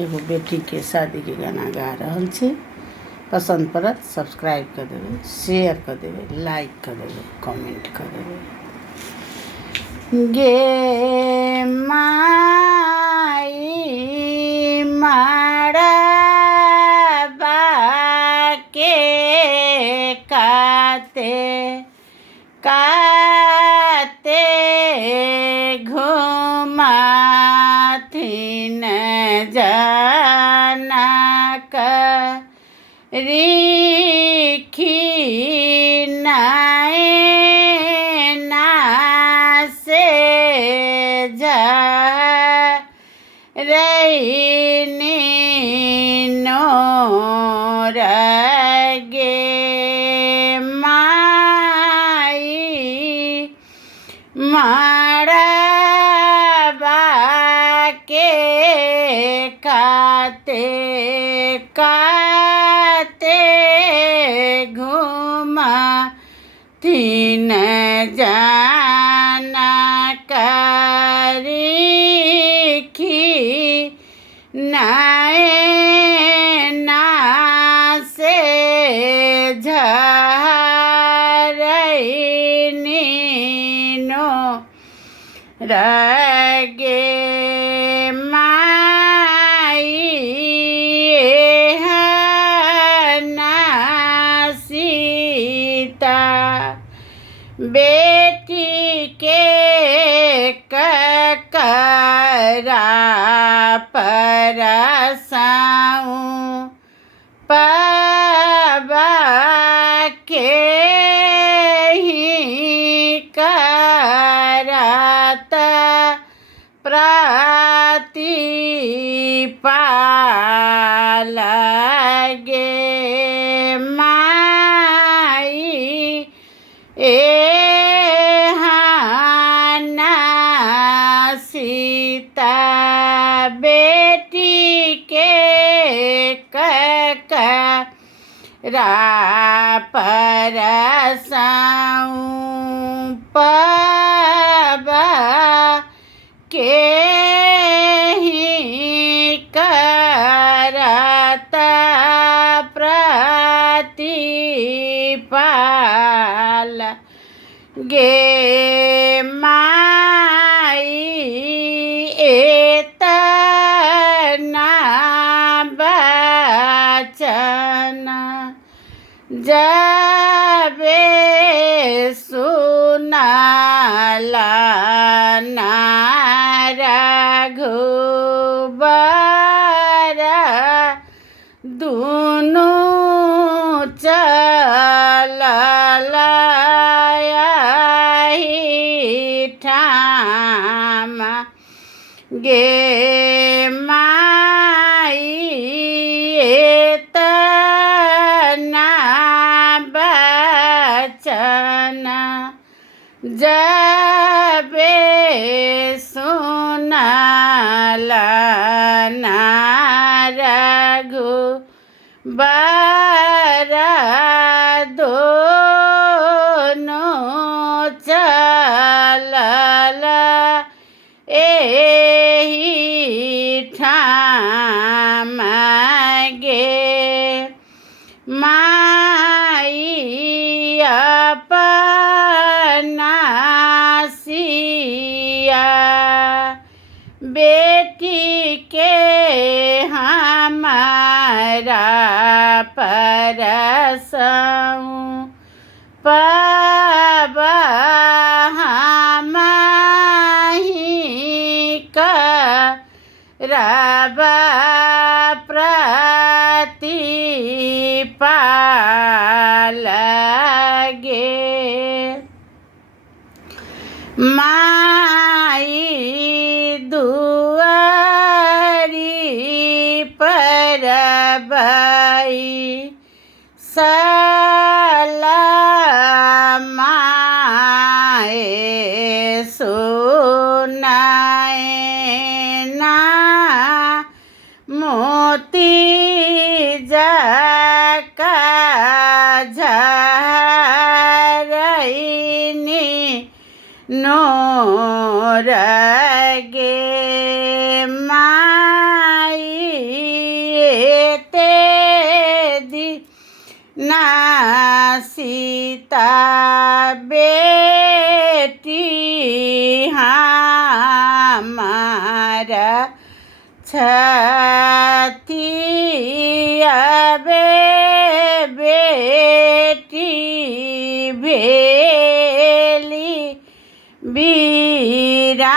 एगो बेटी के शादी के गाना गा रहल छी। पसंद पड़त सब्सक्राइब कर देवे, शेयर कर देवे, लाइक कर देवे, कमेंट कर देवे। गे माई माड़बा के काते काते घुमाथिन जनक रिखी नैना से झरैनी नोर गे माई माड़बा के काते काते घुमाथिन जनक रिखी नैना से झरैनी नोर गे माई एहना सीता बेटी के ककरा परसाऊं पबा के ही करत प्रतिपाल गे माई एहना सीता बेटी के ककरा परसाऊं पबा के ही करत प्रतिपाल गे माई एतना बचन जबे सुनला ना रघुबर दुनू चलल ठाम गे माई एतना बचन जबे सुनला ना रघुबर दोनों चलल एही ठाम गे माई अपना सिया बेटी के हमारा परसाऊं पबा हमहि करबा प्रतिपाल गे माई दुआरी पर बाई सलामाए सुनाए ना मोती जका झरैनी नोर गे माई बेटी हमारा छतिया बेटी भेली वीरांगना